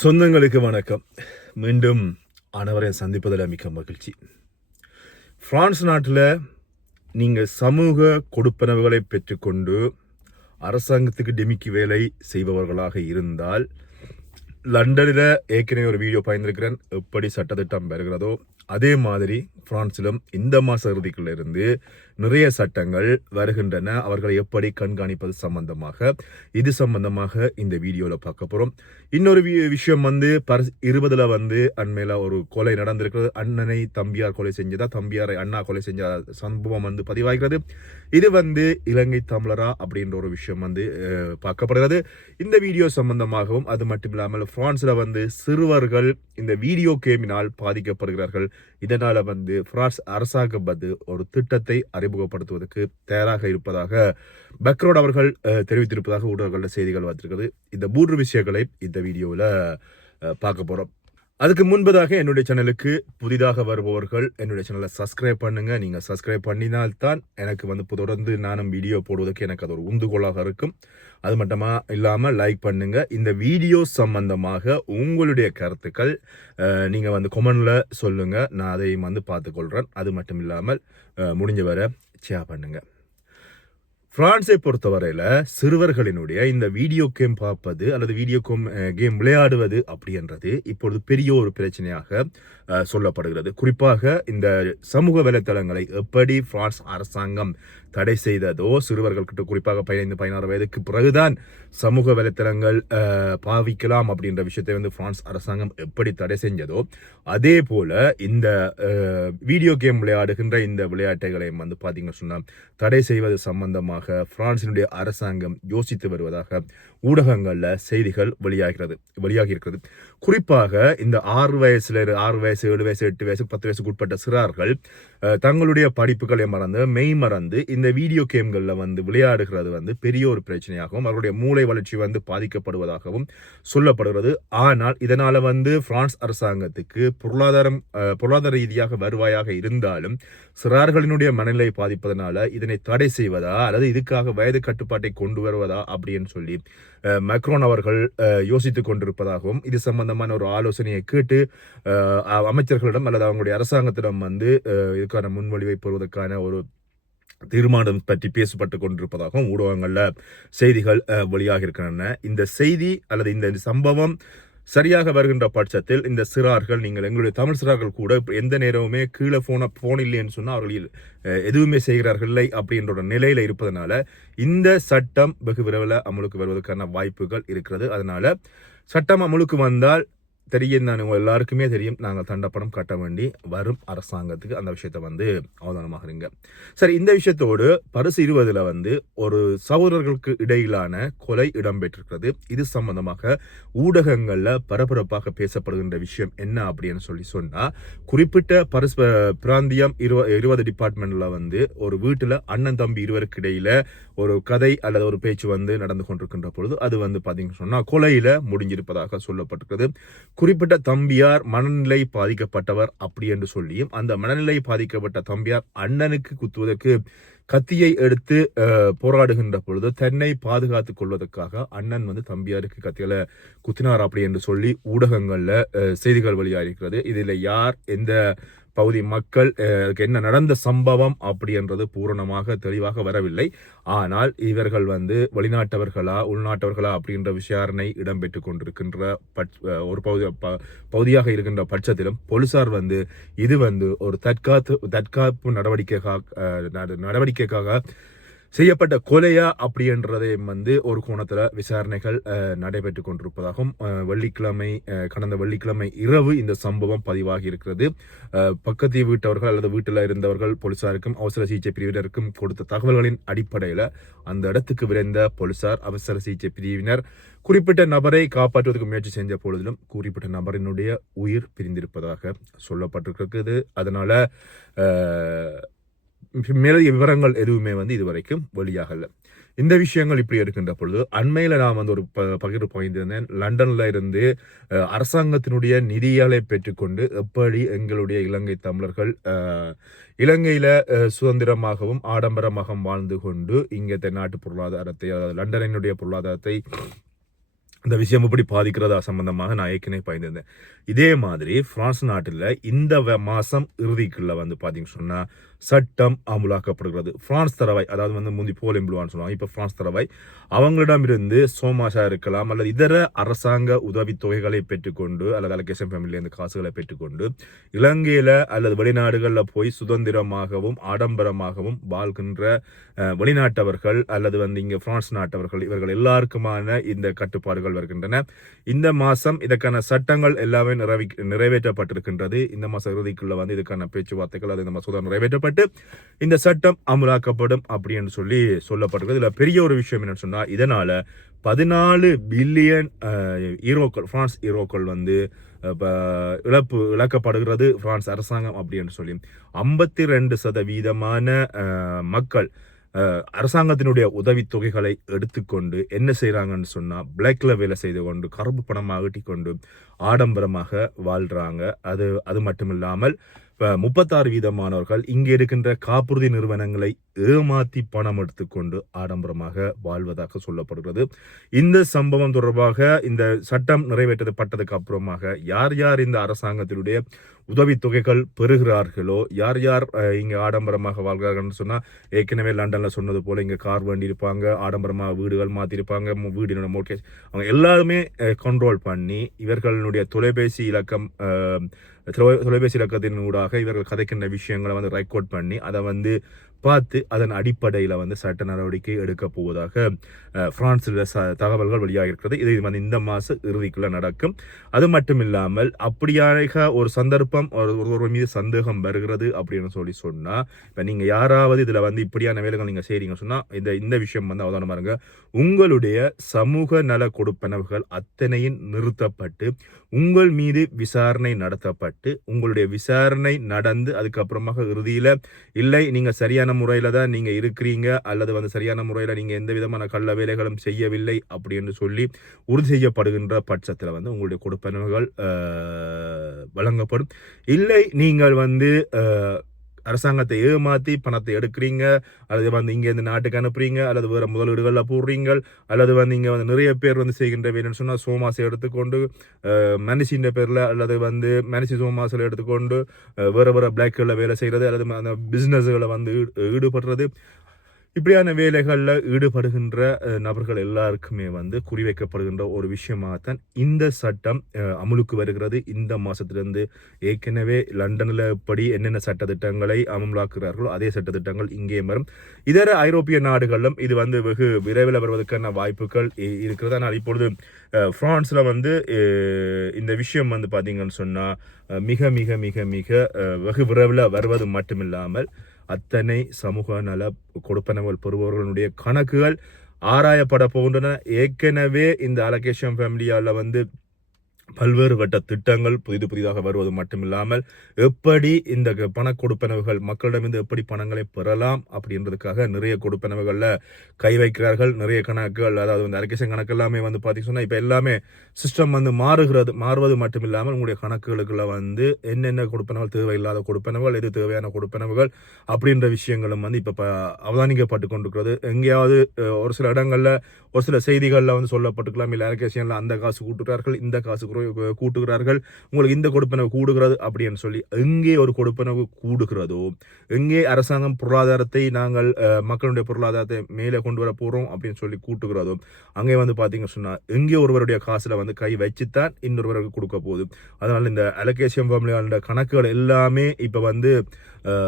சொந்தங்களுக்கு வணக்கம். மீண்டும் அனைவரையும் சந்திப்பதில் மிக்க மகிழ்ச்சி. பிரான்ஸ் நாட்டில் நீங்கள் சமூக கொடுப்பனவுகளை பெற்றுக்கொண்டு அரசாங்கத்துக்கு டெமிக்கி வேலை செய்பவர்களாக இருந்தால் லண்டனில் ஏற்கனவே ஒரு வீடியோ பயந்துருக்கிறேன். எப்படி சட்டத்திட்டம் பெறுகிறதோ அதே மாதிரி பிரான்சிலும் இந்த மாத இறுதிக்குள்ளிருந்து நிறைய சட்டங்கள் வருகின்றன. அவர்களை எப்படி கண்காணிப்பது சம்பந்தமாக இது சம்பந்தமாக இந்த வீடியோவில் பார்க்க போகிறோம் இன்னொரு வி- விஷயம் வந்து பர இருபதில் வந்து அண்மையில் ஒரு கொலை நடந்திருக்கிறது. அண்ணனை தம்பியார் கொலை செஞ்சதா? தம்பியாரை அண்ணா கொலை செஞ்ச சம்பவம் வந்து பதிவாகிறது. இது வந்து இலங்கை தமிழரா அப்படின்ற ஒரு விஷயம் வந்து பார்க்கப்படுகிறது. இந்த வீடியோ சம்பந்தமாகவும் அது மட்டும் இல்லாமல் பிரான்ஸில் வந்து சிறுவர்கள் இந்த வீடியோ கேமினால் பாதிக்கப்படுகிறார்கள். இதனால் வந்து பிரான்ஸ் அரசாங்கம் வந்து ஒரு திட்டத்தை அறிமுகப்படுத்துவதற்கு தயாராக இருப்பதாக பக்ரோட் அவர்கள் தெரிவித்திருப்பதாக ஊடகங்களில் செய்திகள் வந்திருக்கிறது. இந்த மூன்று விஷயங்களை இந்த வீடியோவில் பார்க்க போகிறோம் அதுக்கு முன்பதாக என்னுடைய சேனலுக்கு புதிதாக வருபவர்கள் என்னுடைய சேனலை சப்ஸ்கிரைப் பண்ணுங்க. நீங்க சப்ஸ்கிரைப் பண்ணினால்தான் எனக்கு வந்து தொடர்ந்து நானும் வீடியோ போடுவதற்கு எனக்கு அது ஒரு உந்துகோலாக இருக்கும். அது மட்டுமா இல்லாமல் லைக் பண்ணுங்க. இந்த வீடியோ சம்பந்தமாக உங்களுடைய கருத்துக்கள் நீங்கள் நீங்க வந்து கொமெண்ட்ல சொல்லுங்க. நான் அதையும் வந்து பார்த்துக்கொள்றேன். அது மட்டும் இல்லாமல் முடிஞ்ச வரை ஷேர் பண்ணுங்க. பிரான்ஸை பொறுத்தவரையில் சிறுவர்களினுடைய இந்த வீடியோ கேம் பார்ப்பது அல்லது வீடியோ கேம் கேம் விளையாடுவது அப்படின்றது இப்பொழுது பெரிய ஒரு பிரச்சனையாக சொல்லப்படுகிறது. குறிப்பாக இந்த சமூக வலைத்தளங்களை எப்படி பிரான்ஸ் அரசாங்கம் தடை செய்ததோ சிறுவர்கள்கிட்ட குறிப்பாக பதினைந்து பதினாறு வயதுக்கு பிறகுதான் சமூக வலைத்தளங்கள் பாவிக்கலாம் அப்படின்ற விஷயத்தை வந்து பிரான்ஸ் அரசாங்கம் எப்படி தடை செஞ்சதோ அதே போல இந்த வீடியோ கேம் விளையாடுகின்ற இந்த விளையாட்டுகளையும் வந்து பார்த்தீங்கன்னு சொன்னால் தடை செய்வது சம்பந்தமாக பிரான்சினுடைய அரசாங்கம் யோசித்து வருவதாக ஊடகங்களில் செய்திகள் வெளியாகிறது வெளியாகி இருக்கிறது குறிப்பாக இந்த ஆறு வயசுல ஆறு வயசு ஏழு வயசு எட்டு வயசு பத்து வயசுக்கு உட்பட்ட சிறார்கள் தங்களுடைய படிப்புகளை மறந்து மெய் மறந்து இந்த வீடியோ கேம்களில் வந்து விளையாடுகிறது வந்து பெரிய ஒரு பிரச்சனையாகவும் அவருடைய மூளை வளர்ச்சி வந்து பாதிக்கப்படுவதாகவும் சொல்லப்படுகிறது. ஆனால் இதனால் வந்து பிரான்ஸ் அரசாங்கத்துக்கு பொருளாதாரம் பொருளாதார ரீதியாக வருவாயாக இருந்தாலும் சிறார்களினுடைய மனநிலை பாதிப்பதனால இதனை தடை செய்வதா அல்லது இதுக்காக வயது கட்டுப்பாட்டை கொண்டு வருவதா அப்படின்னு சொல்லி மக்ரோன் அவர்கள் யோசித்துக் கொண்டிருப்பதாகவும் இது சம்பந்தமான ஒரு ஆலோசனையை கேட்டு அமைச்சர்களிடம் அல்லது அவங்களுடைய அரசாங்கத்திடம் வந்து இதுக்கான முன்மொழிவை பெறுவதற்கான ஒரு தீர்மானம் பற்றி பேசப்பட்டு கொண்டிருப்பதாகவும் ஊடகங்களில் செய்திகள் வெளியாக இருக்கின்றன இந்த செய்தி அல்லது இந்த சம்பவம் சரியாக வருகின்ற பட்சத்தில் இந்த சிறார்கள் நீங்கள் எங்களுடைய தமிழ் சிறார்கள் கூட எந்த நேரமுமே கீழே போன போன் இல்லைன்னு சொன்னால் அவர்கள் எதுவுமே செய்கிறார்கள் இல்லை அப்படின்ற நிலையில் இருப்பதனால இந்த சட்டம் வெகு விரைவில் அமலுக்கு வருவதற்கான வாய்ப்புகள் இருக்கிறது. அதனால் சட்டம் அமலுக்கு வந்தால் தெரியும் நான் உங்கள் எல்லாருக்குமே தெரியும். நாங்கள் தண்டப்படம் கட்ட வேண்டி வரும் அரசாங்கத்துக்கு அந்த விஷயத்தை வந்து அவதானமாக இருங்க. சரி இந்த விஷயத்தோடு பரிசு இருபதில் வந்து ஒரு சகோதரர்களுக்கு இடையிலான கொலை இடம்பெற்றிருக்கிறது. இது சம்பந்தமாக ஊடகங்களில் பரபரப்பாக பேசப்படுகின்ற விஷயம் என்ன அப்படின்னு சொல்லி சொன்னால் குறிப்பிட்ட பரிசு பிராந்தியம் இருவ இருபது டிபார்ட்மெண்ட்டில் வந்து ஒரு வீட்டில் அண்ணன் தம்பி இருவருக்கு இடையில ஒரு கதை அல்லது ஒரு பேச்சு வந்து நடந்து கொண்டிருக்கின்ற பொழுது அது வந்து பார்த்தீங்கன்னு சொன்னால் கொலையில் முடிஞ்சிருப்பதாக சொல்லப்பட்டிருக்கிறது. குறிப்பிட்ட தம்பியார் மனநிலை பாதிக்கப்பட்டவர் அப்படி என்று சொல்லியும் அந்த மனநிலை பாதிக்கப்பட்ட தம்பியார் அண்ணனுக்கு குத்துவதற்கு கத்தியை எடுத்து போராடுகின்ற பொழுது தன்னை பாதுகாத்துக் கொள்வதற்காக அண்ணன் வந்து தம்பியாருக்கு கத்தியில குத்தினார் அப்படி என்று சொல்லி ஊடகங்களில் செய்திகள் செய்திகள் வெளியாகிருக்கிறது இதில் யார் எந்த பகுதி மக்கள் என்ன நடந்த சம்பவம் அப்படின்றது பூரணமாக தெளிவாக வரவில்லை. ஆனால் இவர்கள் வந்து வெளிநாட்டவர்களா உள்நாட்டவர்களா அப்படின்ற விசாரணை இடம்பெற்று கொண்டிருக்கின்ற பட்ச- ஒரு பகுதி பகுதியாக இருக்கின்ற பட்சத்திலும் போலீசார் வந்து இது வந்து ஒரு தற்காத்து தற்காப்பு நடவடிக்கைக்காக நடவடிக்கைக்காக செய்யப்பட்ட கொலையா அப்படின்றதை வந்து ஒரு கோணத்தில் விசாரணைகள் நடைபெற்று கொண்டிருப்பதாகவும் வெள்ளிக்கிழமை கடந்த வெள்ளிக்கிழமை இரவு இந்த சம்பவம் பதிவாகி இருக்கிறது. பக்கத்து வீட்டவர்கள் அல்லது வீட்டில் இருந்தவர்கள் போலீசாருக்கும் அவசர சிகிச்சை பிரிவினருக்கும் கொடுத்த தகவல்களின் அடிப்படையில் அந்த இடத்துக்கு விரைந்த போலீசார் அவசர சிகிச்சை பிரிவினர் குறிப்பிட்ட நபரை காப்பாற்றுவதற்கு முயற்சி செஞ்ச பொழுதிலும் குறிப்பிட்ட நபரினுடைய உயிர் பிரிந்திருப்பதாக சொல்லப்பட்டிருக்கிறது. அதனால மேலதிக விவரங்கள் எதுவுமே வந்து இதுவரைக்கும் வெளியாகல இந்த விஷயங்கள் இப்படி இருக்கின்ற பொழுது அண்மையில் நான் வந்து ஒரு ப- பகிர்வு பகிர்ந்திருந்தேன். லண்டனில் இருந்து அரசாங்கத்தினுடைய நிதியாலை பெற்றுக்கொண்டு எப்படி எங்களுடைய இலங்கை தமிழர்கள் இலங்கையில் சுதந்திரமாகவும் ஆடம்பரமாகவும் வாழ்ந்து கொண்டு இங்கே தென்னாட்டு பொருளாதாரத்தை அதாவது லண்டனினுடைய பொருளாதாரத்தை இந்த விஷயம் எப்படி பாதிக்கிறதா சம்பந்தமாக நான் ஏற்கனவே பயந்துருந்தேன் இதே மாதிரி பிரான்ஸ் நாட்டில் இந்த மாதம் இறுதிக்குள்ளே இறுதிக்குள்ள வந்து பார்த்தீங்கன்னு சொன்னால் சட்டம் அமுலாக்கப்படுகிறது. பிரான்ஸ் தரவை அதாவது வந்து முந்தி போல் சொல்லுவாங்க இப்போ பிரான்ஸ் தரவாய் அவங்களிடமிருந்து சோமாஷா இருக்கலாம் அல்லது இதர அரசாங்க உதவித்தொகைகளை பெற்றுக்கொண்டு அல்லது அலகேஷன் ஃபேமிலியிலேருந்து காசுகளை பெற்றுக்கொண்டு இலங்கையில் அல்லது வெளிநாடுகளில் போய் சுதந்திரமாகவும் ஆடம்பரமாகவும் வாழ்கின்ற வெளிநாட்டவர்கள் அல்லது வந்து இங்கே பிரான்ஸ் நாட்டவர்கள் இவர்கள் எல்லாருக்குமான இந்த கட்டுப்பாடுகள் வருகின்றன. இந்த மாதம் இதற்கான சட்டங்கள் எல்லாமே நிறைவே நிறைவேற்றப்பட்டிருக்கின்றது. இந்த மாதம் இறுதிக்குள்ளே வந்து இதுக்கான பேச்சுவார்த்தைகள் அது இந்த மசோதா நிறைவேற்றப்பட்டு இந்த சட்டம் அமலாக்கப்படும் அப்படின்னு சொல்லி சொல்லப்பட்டிருக்கு. இதில் பெரிய ஒரு விஷயம் என்னன்னு சொன்னால் இதனால் பதினாலு பில்லியன் ஈரோக்கள் ஃப்ரான்ஸ் ஈரோக்கள் வந்து இப்போ இழப்பு இழக்கப்படுகிறது ஃப்ரான்ஸ் அரசாங்கம் அப்படின்னு சொல்லி. ஐம்பத்தி ரெண்டு சதவீதமான மக்கள் அரசாங்கத்தினுடைய அரசாங்கத்தினுடைய உதவித்தொகைகளை எடுத்துக்கொண்டு என்ன செய்கிறாங்கன்னு சொன்னால் பிளாக்ல வேலை செய்து கொண்டு கருப்பு பணமாக கொண்டு ஆடம்பரமாக வாழ்கிறாங்க அது அது மட்டும் இல்லாமல் முப்பத்தாறு வீதமானவர்கள் இங்கே இருக்கின்ற காப்புறுதி நிறுவனங்களை ஏமாத்தி பணம் எடுத்துக்கொண்டு ஆடம்பரமாக வாழ்வதாக சொல்லப்படுகிறது. இந்த சம்பவம் தொடர்பாக இந்த சட்டம் நிறைவேற்றப்பட்டதுக்கு அப்புறமாக யார் யார் இந்த அரசாங்கத்தினுடைய உதவித்தொகைகள் பெறுகிறார்களோ யார் யார் இங்கே ஆடம்பரமாக வாழ்கிறார்கள்னு சொன்னால் ஏற்கனவே லண்டனில் சொன்னது போல் இங்கே கார் வேண்டியிருப்பாங்க ஆடம்பரமாக வீடுகள் மாற்றிருப்பாங்க வீடினோட மோட்கேஜ் அவங்க எல்லாருமே கண்ட்ரோல் பண்ணி இவர்களுடைய தொலைபேசி இலக்கம் தொலை- தொலைபேசி இலக்கத்தின் ஊடாக இவர்கள் கதைக்கின்ற விஷயங்களை வந்து ரெக்கார்ட் பண்ணி அதை வந்து பார்த்து அதன் அடிப்படையில் வந்து சட்ட நடவடிக்கை எடுக்க போவதாக அஹ், பிரான்சில் ச தகவல்கள் வெளியாக இருக்கிறது இது வந்து இந்த மாத இறுதிக்குள்ள நடக்கும். அது மட்டும் இல்லாமல் அப்படியாக ஒரு சந்தர்ப்பம் ஒரு ஒருவர் மீது சந்தேகம் வருகிறது அப்படின்னு சொல்லி சொன்னால் இப்போ நீங்கள் யாராவது இதில் வந்து இப்படியான வேலைகள் நீங்கள் செய்கிறீங்க சொன்னால் இந்த இந்த விஷயம் வந்து அவதானமாக இருங்க. உங்களுடைய சமூக நல கொடுப்பனவுகள் அத்தனையும் நிறுத்தப்பட்டு உங்கள் மீது விசாரணை நடத்தப்பட்டு உங்களுடைய விசாரணை நடந்து அதுக்கப்புறமாக இறுதியில் இல்லை நீங்கள் சரியான முறையில தான் நீங்கள் இருக்கிறீங்க அல்லது வந்து சரியான முறையில் நீங்கள் எந்த விதமான கள்ள வேலைகளும் செய்யவில்லை அப்படின்னு சொல்லி உறுதி செய்யப்படுகின்ற பட்சத்தில் வந்து உங்களுடைய கொடுப்பனவுகள் வழங்கப்படும். இல்லை நீங்கள் வந்து அரசாங்கத்தை ஏமாத்தி பணத்தை எடுக்கிறீங்க அல்லது வந்து இங்கே இந்த நாட்டுக்கு அனுப்புறீங்க அல்லது வேறு முதலீடுகளில் போடுறீங்க அல்லது வந்து இங்கே வந்து நிறைய பேர் வந்து செய்கின்ற வேணும்னு சொன்னால் சோமாசை எடுத்துக்கொண்டு மனுஷின்ற பேரில் அல்லது வந்து மனுஷி சோமாசில் எடுத்துக்கொண்டு வேறு வேறு பிளாக்குகளில் வேலை செய்யறது அல்லது அந்த பிஸ்னஸ்களை வந்து ஈடுபடுறது இப்படியான வேலைகளில் ஈடுபடுகின்ற நபர்கள் எல்லாருக்குமே வந்து குறிவைக்கப்படுகின்ற ஒரு விஷயமாகத்தான் இந்த சட்டம் அமுலுக்கு வருகிறது. இந்த மாதத்திலிருந்து ஏற்கனவே லண்டனில் எப்படி என்னென்ன சட்டத்திட்டங்களை அமலாக்குகிறார்களோ அதே சட்டத்திட்டங்கள் இங்கே வரும். இதர ஐரோப்பிய நாடுகளிலும் இது வந்து வெகு விரைவில் வருவதற்கான வாய்ப்புகள் இ- இருக்கிறது. ஆனால் இப்பொழுது ஃப்ரான்ஸில் வந்து இந்த விஷயம் வந்து பார்த்தீங்கன்னு சொன்னால் மிக மிக மிக மிக வெகு விரைவில் வருவது மட்டுமில்லாமல் அத்தனை சமூக நல கொடுப்பனவுகள் பெறுபவர்களுடைய கணக்குகள் ஆராயப்பட போகின்றன. ஏற்கனவே இந்த அலகேஷன் ஃபேமிலியால் வந்து பல்வேறு வட்ட திட்டங்கள் புதிது புதிதாக வருவது மட்டுமில்லாமல் எப்படி இந்த க- பண கொடுப்பனவுகள் மக்களிடமிருந்து எப்படி பணங்களை பெறலாம் அப்படின்றதுக்காக நிறைய கொடுப்பனவுகளில் கை வைக்கிறார்கள். நிறைய கணக்குகள் அதாவது வந்து அலகேஷன் கணக்கு எல்லாமே வந்து பார்த்தீங்கன்னா இப்போ எல்லாமே சிஸ்டம் வந்து மாறுகிறது மாறுவது மட்டுமில்லாமல் உங்களுடைய கணக்குகளுக்குள்ள வந்து என்னென்ன கொடுப்பனவுகள் தேவையில்லாத கொடுப்பனவுகள் எது தேவையான கொடுப்பனவுகள் அப்படின்ற விஷயங்களும் வந்து இப்போ அவதானிக்கப்பட்டு கொண்டிருக்கிறது. எங்கேயாவது ஒரு சில இடங்களில் ஒரு சில செய்திகளில் வந்து சொல்லப்பட்டுக்கலாம் இல்லை அலகேஷனில் அந்த காசு கூட்டுகிறார்கள் இந்த காசு குறை- கூட்டுகிறார்கள். உங்களுக்கு இந்த கொடுப்பனவு கூடுகிறது அப்படின்னு சொல்லி எங்கே ஒரு கொடுப்பனவு கூடுகிறதோ எங்கே அரசாங்கம் பொருளாதாரத்தை நாங்கள் மக்களுடைய பொருளாதாரத்தை மேலே கொண்டு வர போகிறோம் அப்படின்னு சொல்லி கூட்டுகிறதோ அங்கே வந்து பார்த்தீங்கன்னு சொன்னால் எங்கே ஒருவருடைய காசில் வந்து கை வச்சுத்தான் இன்னொருவருக்கு கொடுக்க போகுது. அதனால் இந்த அலகேசியம் ஃபேமிலியோட கணக்குகள் எல்லாமே இப்போ வந்து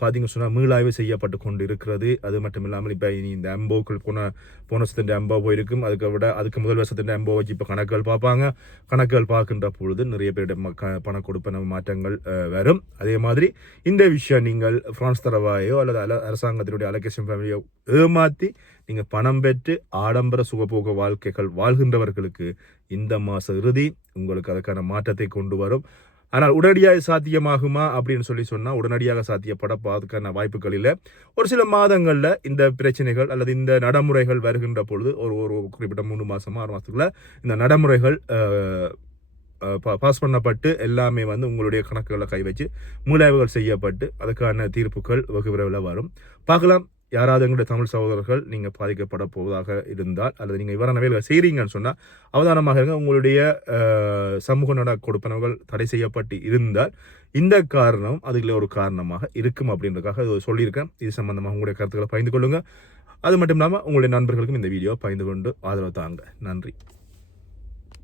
பார்த்தீங்க பார்த்தீங்கன்னு சொன்னால் மீளாய்வு செய்யப்பட்டு கொண்டு இருக்கிறது அது மட்டும் இல்லாமல் இப்போ இனி இந்த அம்போக்கள் போன போன வருஷத்தின் அம்போ போயிருக்கும். அதுக்கு விட அதுக்கு முதல் வருஷத்தின் அம்போ வச்சு இப்போ கணக்குகள் பார்ப்பாங்க. கணக்குகள் பார்க்கின்ற பொழுது நிறைய பேருடைய மக்க பண கொடுப்பன மாற்றங்கள் வரும். அதே மாதிரி இந்த விஷயம் நீங்கள் பிரான்ஸ் தரவாயோ அல்லது அல அரசாங்கத்தினுடைய அலகேஷன் ஃபேமிலியோ ஏமாற்றி நீங்கள் பணம் பெற்று ஆடம்பர சுகபோக வாழ்க்கைகள் வாழ்கின்றவர்களுக்கு இந்த மாத இறுதி உங்களுக்கு அதுக்கான மாற்றத்தை கொண்டு வரும். ஆனால் உடனடியாக சாத்தியமாகுமா அப்படின்னு சொல்லி சொன்னால் உடனடியாக சாத்தியப்பட அதுக்கான வாய்ப்புகள் இல்லை. ஒரு சில மாதங்களில் இந்த பிரச்சனைகள் அல்லது இந்த நடைமுறைகள் வருகின்ற பொழுது ஒரு ஒரு குறிப்பிட்ட மூணு மாதமாக ஆறு மாதத்துக்குள்ள இந்த நடைமுறைகள் பாஸ் பண்ணப்பட்டு எல்லாமே வந்து உங்களுடைய கணக்குகளை கை வச்சு மூலாய்வுகள் செய்யப்பட்டு அதுக்கான தீர்ப்புகள் வெகு விரைவில் வரும். பார்க்கலாம். யாராவது எங்களுடைய தமிழ் சகோதரர்கள் நீங்கள் பாதிக்கப்பட போவதாக இருந்தால் அல்லது நீங்கள் இவ்வாறான வேலைகள் செய்கிறீங்கன்னு சொன்னால் அவதானமாக இருங்க. உங்களுடைய சமூக நட கொடுப்பனவுகள் தடை செய்யப்பட்டு இருந்தால் இந்த காரணம் அதில் ஒரு காரணமாக இருக்கும் அப்படின்றதுக்காக இது சொல்லியிருக்கேன். இது சம்பந்தமாக உங்களுடைய கருத்துக்களை பகிர்ந்து கொள்ளுங்கள் அது மட்டும் இல்லாமல் உங்களுடைய நண்பர்களுக்கும் இந்த வீடியோ பகிர்ந்து கொண்டு ஆதரவு தாங்க. நன்றி.